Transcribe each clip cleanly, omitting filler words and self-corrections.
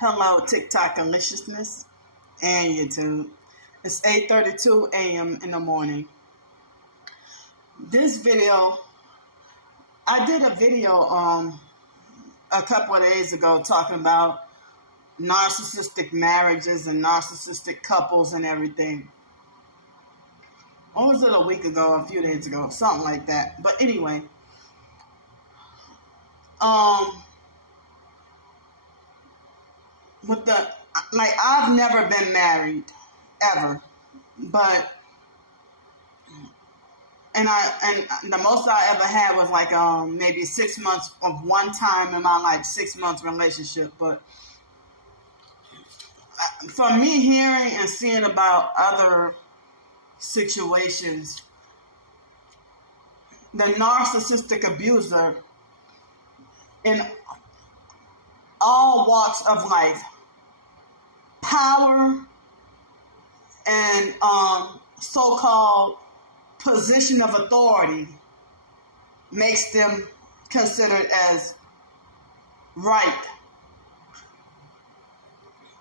Hello, TikTok maliciousness and YouTube. It's 8:32 a.m. in the morning. This video, I did a video a couple of days ago talking about narcissistic marriages and narcissistic couples and everything. Or was it a week ago, a few days ago, something like that. But anyway, I've never been married ever, but and the most I ever had was like maybe 6 months of one time in my life, 6 months relationship. But for me, hearing and seeing about other situations, the narcissistic abuser in all walks of life, power and so-called position of authority makes them considered as right.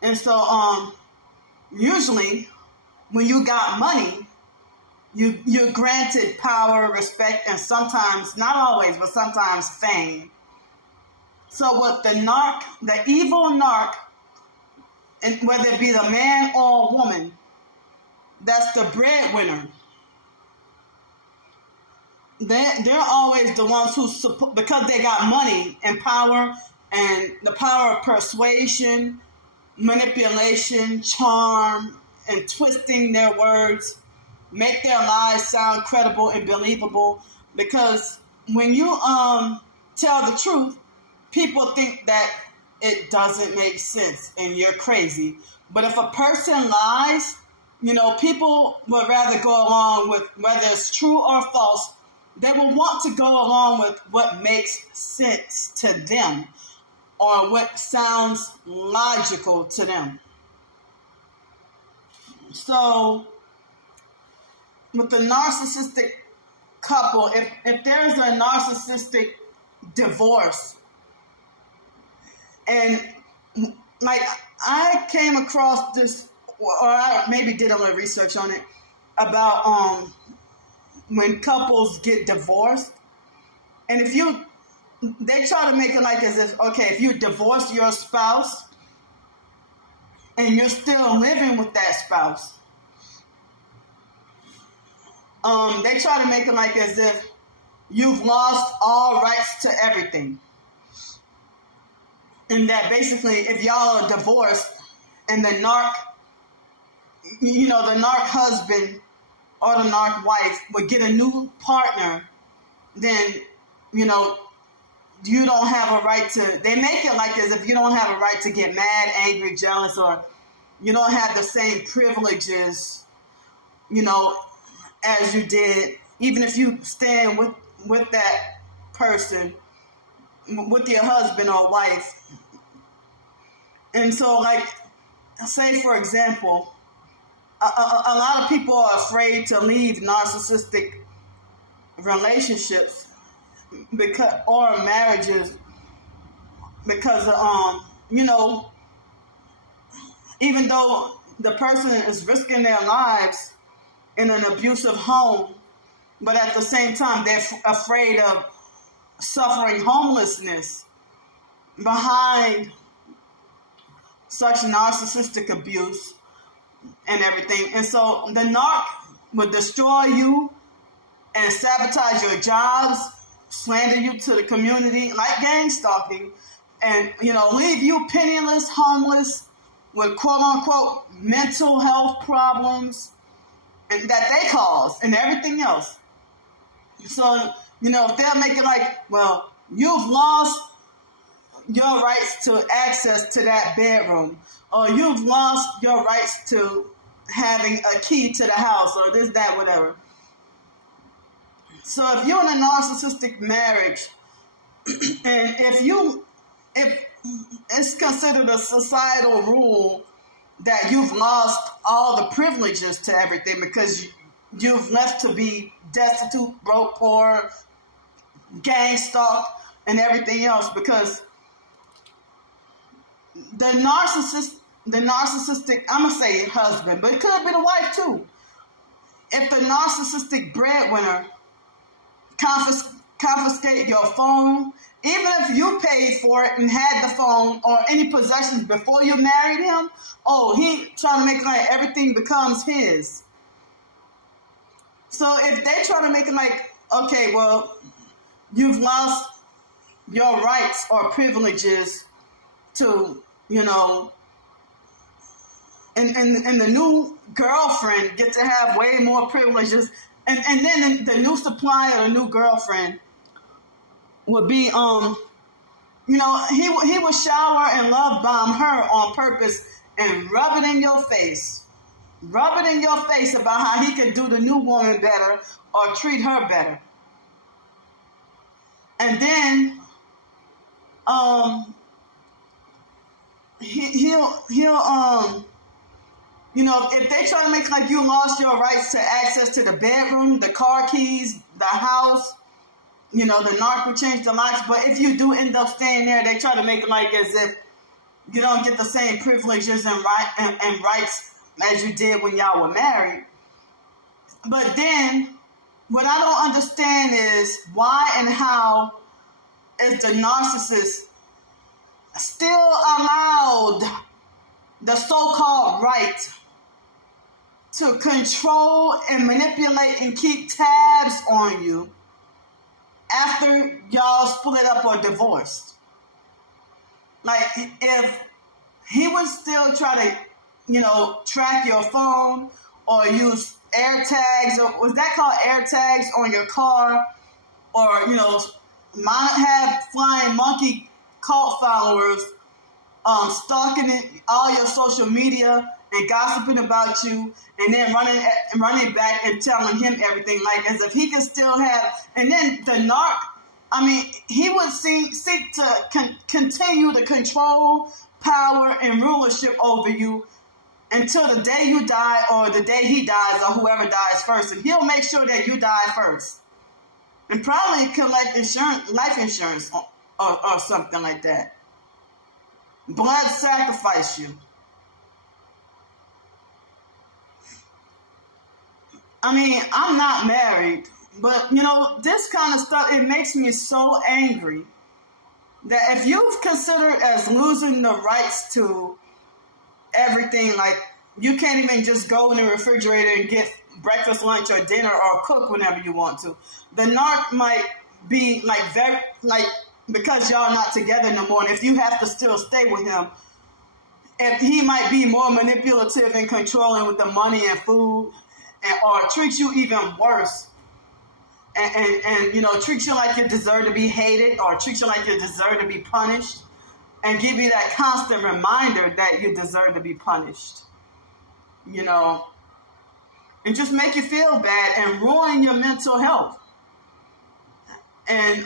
And so usually when you got money, you're granted power, respect, and sometimes, not always, but sometimes fame. So what the evil narc, and whether it be the man or woman, that's the breadwinner. They're always the ones who support, because they got money and power and the power of persuasion, manipulation, charm, and twisting their words, make their lies sound credible and believable. Because when you tell the truth, people think that it doesn't make sense and you're crazy. But if a person lies, people would rather go along with whether it's true or false. They will want to go along with what makes sense to them or what sounds logical to them. So with the narcissistic couple, if there's a narcissistic divorce, and like I came across this, or I maybe did a little research on it, about when couples get divorced, and they try to make it like as if, okay, if you divorce your spouse and you're still living with that spouse, they try to make it like as if you've lost all rights to everything. And that basically, if y'all are divorced and the narc husband or the narc wife would get a new partner, then, you don't have a right to, they make it like as if you don't have a right to get mad, angry, jealous, or you don't have the same privileges, as you did, even if you stand with that person, with your husband or wife. And so, like, say, for example, a lot of people are afraid to leave narcissistic relationships or marriages because, even though the person is risking their lives in an abusive home, but at the same time, they're afraid of suffering homelessness behind such narcissistic abuse and everything. And so the narc would destroy you and sabotage your jobs, slander you to the community, like gang stalking, and, leave you penniless, homeless, with quote-unquote mental health problems and that they cause and everything else. So, if they'll make it like, well, you've lost your rights to access to that bedroom, or you've lost your rights to having a key to the house, or this, that, whatever. So if you're in a narcissistic marriage, and if it's considered a societal rule that you've lost all the privileges to everything because you've left to be destitute, broke, poor, gang stalked, and everything else, because the narcissistic, I'm going to say husband, but it could be the wife too. If the narcissistic breadwinner confiscate your phone, even if you paid for it and had the phone or any possessions before you married him, he trying to make like everything becomes his. So if they try to make it like, okay, well, you've lost your rights or privileges to, and the new girlfriend get to have way more privileges, and then the new supplier, the new girlfriend would be, he would shower and love bomb her on purpose and rub it in your face about how he could do the new woman better or treat her better. And then if they try to make like you lost your rights to access to the bedroom, the car keys, the house, the narc will change the locks. But if you do end up staying there, they try to make it like as if you don't get the same privileges and rights as you did when y'all were married. But then what I don't understand is why and how is the narcissist still allowed the so-called right to control and manipulate and keep tabs on you after y'all split up or divorced. Like, if he would still try to, track your phone or use air tags, or was that called air tags on your car, or, have flying monkey cult followers stalking all your social media and gossiping about you, and then running back and telling him everything, like as if he can still have. And then the narc, he would seek to continue to control, power, and rulership over you until the day you die or the day he dies or whoever dies first. And he'll make sure that you die first. And probably collect life insurance or something like that. Blood sacrifice you. I'm not married, but, this kind of stuff, it makes me so angry that if you've considered as losing the rights to everything, like you can't even just go in the refrigerator and get breakfast, lunch, or dinner, or cook whenever you want to. The narc might be because y'all not together no more, and if you have to still stay with him, if he might be more manipulative and controlling with the money and food, or treat you even worse, and treat you like you deserve to be hated, or treat you like you deserve to be punished, and give you that constant reminder that you deserve to be punished, and just make you feel bad and ruin your mental health. And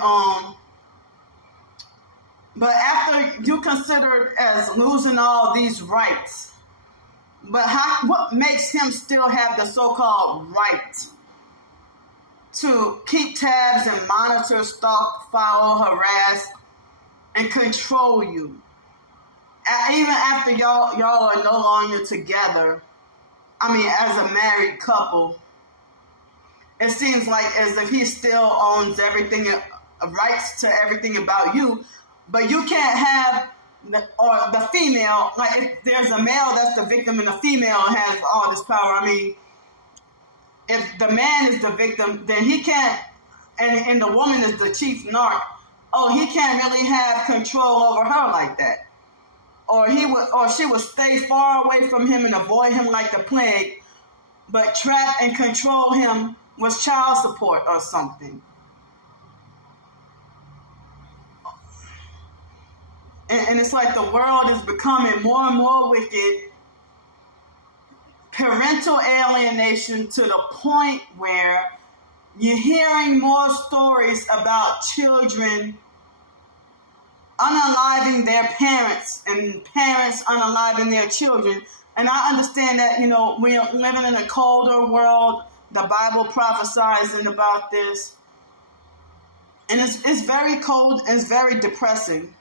but after you consider as losing all these rights, but what makes him still have the so-called right to keep tabs and monitor, stalk, follow, harass, and control you? Even after y'all are no longer together, as a married couple, it seems like as if he still owns everything, rights to everything about you, but you can't have the female, like if there's a male that's the victim and the female has all this power. If the man is the victim, then he can't, and the woman is the chief narc, he can't really have control over her like that. Or she would stay far away from him and avoid him like the plague, but trap and control him with child support or something. And it's like the world is becoming more and more wicked. Parental alienation to the point where you're hearing more stories about children unaliving their parents and parents unaliving their children. And I understand that, we're living in a colder world. The Bible prophesies about this. And it's very cold and it's very depressing.